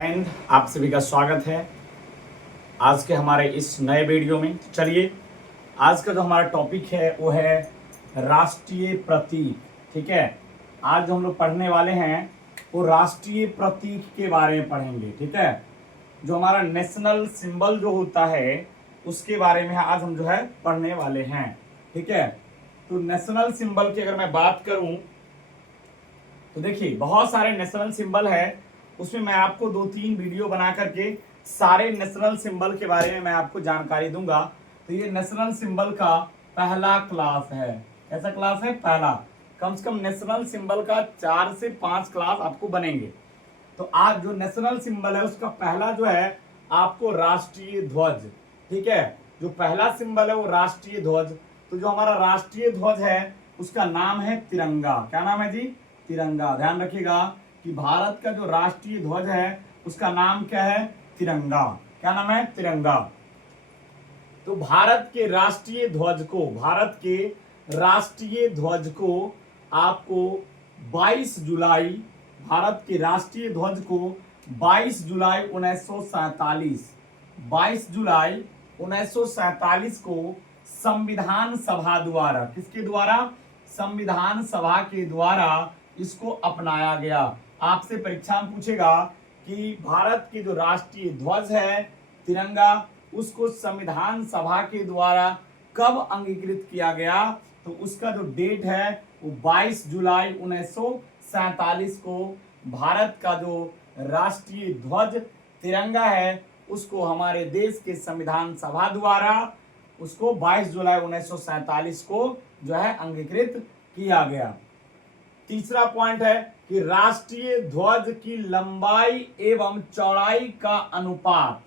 And आप सभी का स्वागत है आज के हमारे इस नए वीडियो में। चलिए, आज का जो हमारा टॉपिक है वो है राष्ट्रीय प्रतीक। ठीक है, आज जो हम लोग पढ़ने वाले हैं वो राष्ट्रीय प्रतीक के बारे में पढ़ेंगे। ठीक है, जो हमारा नेशनल सिंबल जो होता है उसके बारे में आज हम जो है पढ़ने वाले हैं। ठीक है, तो नेशनल सिंबल की अगर मैं बात करूं तो देखिए बहुत सारे नेशनल सिंबल है, उसमें मैं आपको 2-3 वीडियो बना करके सारे नेशनल सिंबल के बारे में मैं आपको जानकारी दूंगा। तो ये नेशनल सिंबल का पहला क्लास है। ऐसा क्लास है पहला, कम से कम नेशनल सिंबल का 4 से 5 क्लास आपको बनेंगे। तो आज जो नेशनल सिंबल है उसका पहला जो है आपको राष्ट्रीय ध्वज। ठीक है, जो पहला सिंबल है वो राष्ट्रीय ध्वज। तो जो हमारा राष्ट्रीय ध्वज है उसका नाम है तिरंगा। क्या नाम है जी? तिरंगा। ध्यान रखिएगा कि भारत का जो राष्ट्रीय ध्वज है उसका नाम क्या है? तिरंगा। क्या नाम है? तिरंगा। तो भारत के राष्ट्रीय ध्वज को आपको 22 जुलाई, भारत के राष्ट्रीय ध्वज को 22 जुलाई 1947, 22 जुलाई 1947 को संविधान सभा द्वारा, किसके द्वारा? संविधान सभा के द्वारा इसको अपनाया गया। आपसे परीक्षा में पूछेगा कि भारत के जो राष्ट्रीय ध्वज है तिरंगा, उसको संविधान सभा के द्वारा कब अंगीकृत किया गया? तो उसका जो डेट है वो 22 जुलाई 1947 को भारत का जो राष्ट्रीय ध्वज तिरंगा है उसको हमारे देश के संविधान सभा द्वारा उसको 22 जुलाई 1947 को जो है अंगीकृत किया गया। तीसरा पॉइंट है कि राष्ट्रीय ध्वज की लंबाई एवं चौड़ाई का अनुपात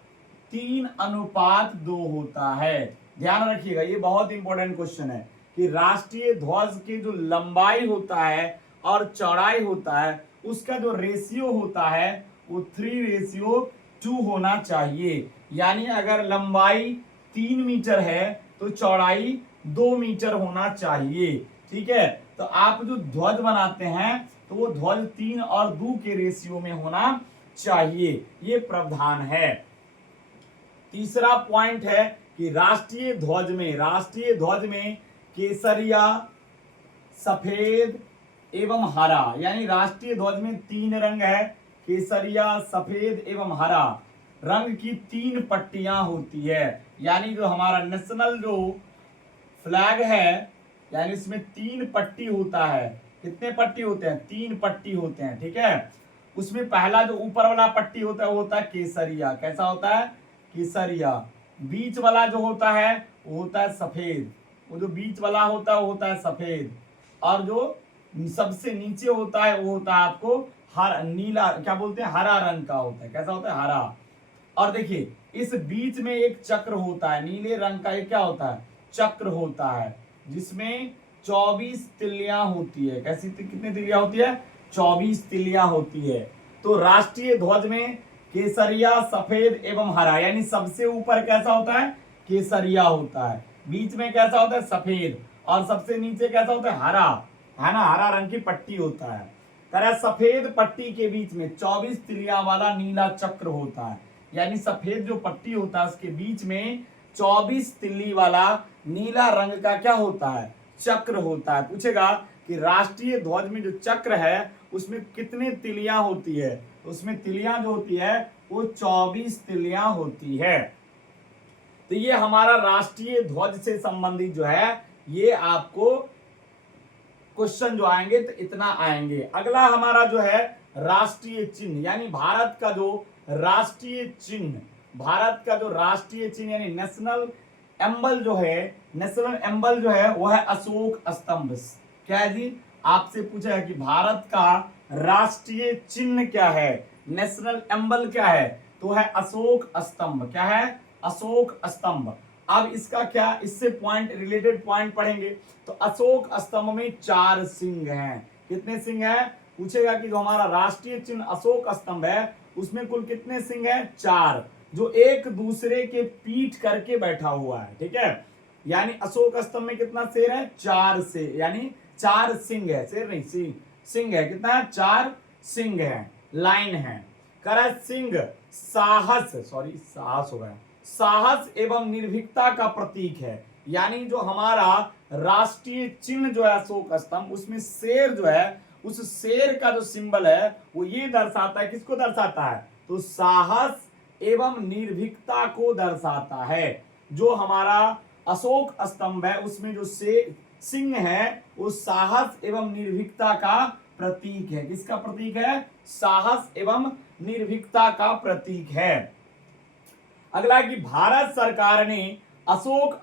3:2 होता है। ध्यान रखिएगा, ये बहुत इंपॉर्टेंट क्वेश्चन है कि राष्ट्रीय ध्वज की जो लंबाई होता है और चौड़ाई होता है उसका जो रेशियो होता है वो 3:2 होना चाहिए। यानी अगर लंबाई 3 मीटर है तो चौड़ाई 2 मीटर होना चाहिए। ठीक है, तो आप जो ध्वज बनाते हैं तो वो ध्वज 3 और 2 के रेशियो में होना चाहिए, ये प्रावधान है। तीसरा पॉइंट है कि राष्ट्रीय ध्वज में केसरिया, सफेद एवं हरा, यानी राष्ट्रीय ध्वज में 3 रंग है, केसरिया, सफेद एवं हरा रंग की 3 पट्टियां होती है। यानी जो हमारा नेशनल जो फ्लैग है यानी इसमें 3 पट्टी होता है। कितने पट्टी होते हैं? 3 पट्टी होते हैं। ठीक है, उसमें पहला जो ऊपर वाला पट्टी होता है वो होता है केसरिया। कैसा होता है? केसरिया। बीच वाला जो होता है वो होता है सफेद, वो जो बीच वाला होता है वो होता है सफेद। और जो सबसे नीचे होता है वो होता है आपको हर नीला, क्या बोलते हैं, हरा रंग का होता है। कैसा होता है? हरा। और देखिए इस बीच में एक चक्र होता है, नीले रंग का एक क्या होता है? चक्र होता है, जिसमें 24 तिल्लियां होती है। कैसी कितनी तिल्लियां होती है? 24 तिल्लियां होती है। तो राष्ट्रीय ध्वज में केसरिया, सफेद एवं हरा, यानी सबसे ऊपर कैसा होता है? केसरिया होता है, बीच में कैसा होता है? सफेद, और सबसे नीचे कैसा होता है? हरा, है ना, हरा रंग की पट्टी होता है। तरह सफेद पट्टी के बीच में 24 तिल्लियां वाला नीला चक्र होता है। यानी सफेद जो पट्टी होता है उसके बीच में 24 तिल्ली वाला नीला रंग का क्या होता है? चक्र होता है। पूछेगा कि राष्ट्रीय ध्वज में जो चक्र है उसमें कितने तिलियां होती है? तो उसमें तिलियां जो होती है वो 24 तिलियां होती है। तो ये हमारा राष्ट्रीय ध्वज से संबंधित जो है ये आपको क्वेश्चन जो आएंगे तो इतना आएंगे। अगला हमारा जो है राष्ट्रीय चिन्ह, यानी भारत का जो राष्ट्रीय चिन्ह, यानी नेशनल एम्बल जो है वो है अशोक स्तंभ। क्या है जी? आपसे पूछा है कि भारत का राष्ट्रीय चिन्ह क्या है, नेशनल एम्बल क्या है? तो है अशोक स्तंभ। क्या है? अशोक स्तंभ। अब इसका क्या, इससे पॉइंट रिलेटेड पॉइंट पढ़ेंगे। तो अशोक स्तंभ में 4 सिंह हैं। कितने सिंह हैं? पूछेगा कि जो हमारा राष्ट्रीय चिन्ह अशोक स्तंभ है उसमें कुल कितने सिंह हैं? 4, जो एक दूसरे के पीठ करके बैठा हुआ है। ठीक है, यानी अशोक स्तंभ में कितना शेर है? 4 से, यानी 4 सिंह है, शेर नहीं, सिंह है। कितना है? 4 सिंह है, लाइन है। कर सिंह साहस हो गया, साहस एवं निर्भीकता का प्रतीक है। यानी जो हमारा राष्ट्रीय चिन्ह जो है अशोक स्तंभ, उसमें शेर जो है, उस शेर का जो सिंबल है वो ये दर्शाता है, किसको दर्शाता है, तो साहस एवं निर्भीकता को दर्शाता है। जो हमारा अशोक स्तंभ है उसमें जो सिंह है वो साहस एवं निर्भीकता का प्रतीक है। किसका प्रतीक है, साहस एवं निर्भीकता का प्रतीक है। अगला कि भारत सरकार ने अशोक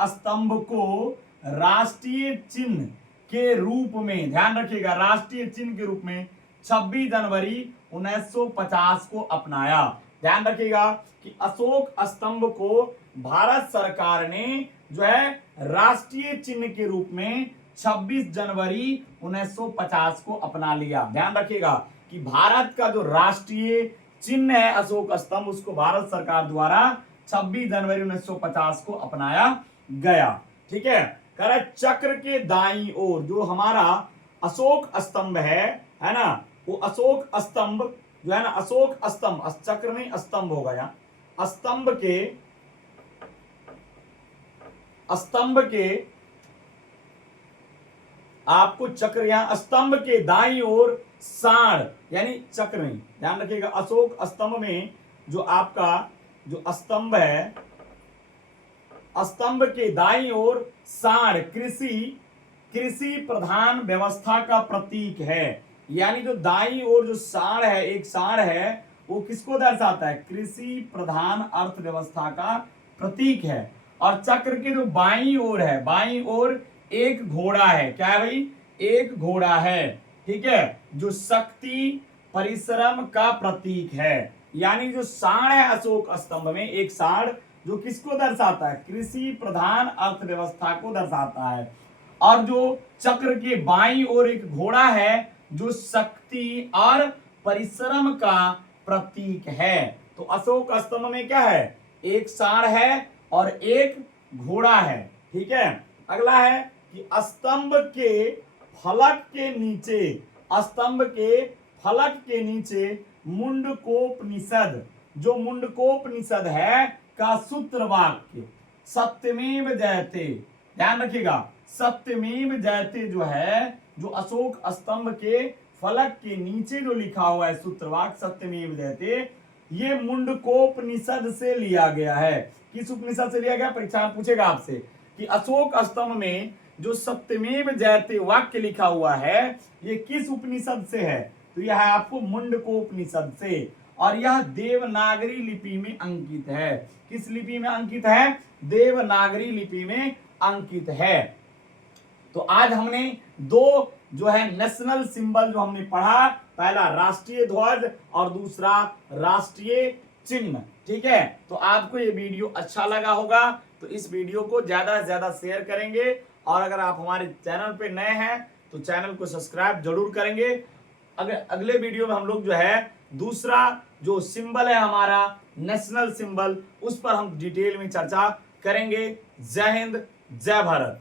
स्तंभ को राष्ट्रीय चिन्ह के रूप में, ध्यान रखिएगा, राष्ट्रीय चिन्ह के रूप में 26 जनवरी 1950 को अपनाया। ध्यान रखिएगा कि अशोक स्तंभ को भारत सरकार ने जो है राष्ट्रीय चिन्ह के रूप में 26 जनवरी 1950 को अपना लिया। ध्यान रखिएगा कि भारत का जो राष्ट्रीय चिन्ह है अशोक स्तंभ, उसको भारत सरकार द्वारा 26 जनवरी 1950 को अपनाया गया। ठीक है, कह रहा चक्र के दाईं ओर जो हमारा अशोक स्तंभ है ना, वो अशोक स्तंभ जो है ना, अशोक स्तंभ, चक्र नहीं स्तंभ होगा यहाँ, स्तंभ के आपको चक्र, यहां स्तंभ के दाईं ओर सांड, यानी चक्र नहीं, ध्यान रखिएगा, अशोक स्तंभ में जो आपका जो स्तंभ है, स्तंभ के दाईं ओर सांड कृषि प्रधान व्यवस्था का प्रतीक है। यानी जो दाईं ओर जो सांड है, एक सांड है, वो किसको दर्शाता है, कृषि प्रधान अर्थव्यवस्था का प्रतीक है। और चक्र के जो बाईं ओर है, बाईं ओर एक घोड़ा है, क्या है भाई, एक घोड़ा है। ठीक है, जो शक्ति परिश्रम का प्रतीक है। यानी जो सांड है अशोक स्तंभ में, एक सांड जो किसको दर्शाता है, कृषि प्रधान अर्थव्यवस्था को दर्शाता है। और जो चक्र के बाईं ओर एक घोड़ा है जो शक्ति और परिश्रम का प्रतीक है। तो अशोक स्तंभ में क्या है, एक सांड है और एक घोड़ा है। ठीक है, अगला है कि स्तंभ के फलक के नीचे मुंडकोपनिषद, जो मुंडकोपनिषद है का सूत्र वाक्य सत्यमेव जयते, ध्यान रखिएगा, सत्यमेव जयते जो है, जो अशोक स्तंभ के फलक के नीचे जो लिखा हुआ है सूत्रवाक्य सत्यमेव जयते, ये मुंडकोपनिषद से लिया गया है। किस उपनिषद से लिया गया, परीक्षा में पूछेगा आपसे कि अशोक स्तंभ में जो सत्यमेव जयते वाक्य लिखा हुआ है ये किस उपनिषद से है, तो यह है आपको मुंडकोपनिषद से। और यह देवनागरी लिपि में अंकित है। किस लिपि में अंकित है, देवनागरी लिपि में अंकित है। तो आज हमने दो जो है नेशनल सिंबल जो हमने पढ़ा, पहला राष्ट्रीय ध्वज और दूसरा राष्ट्रीय चिन्ह। ठीक है, तो आपको ये वीडियो अच्छा लगा होगा तो इस वीडियो को ज्यादा से ज्यादा शेयर करेंगे। और अगर आप हमारे चैनल पे नए हैं तो चैनल को सब्सक्राइब जरूर करेंगे। अगले वीडियो में हम लोग जो है दूसरा जो सिंबल है हमारा नेशनल सिंबल, उस पर हम डिटेल में चर्चा करेंगे। जय हिंद, जय भारत।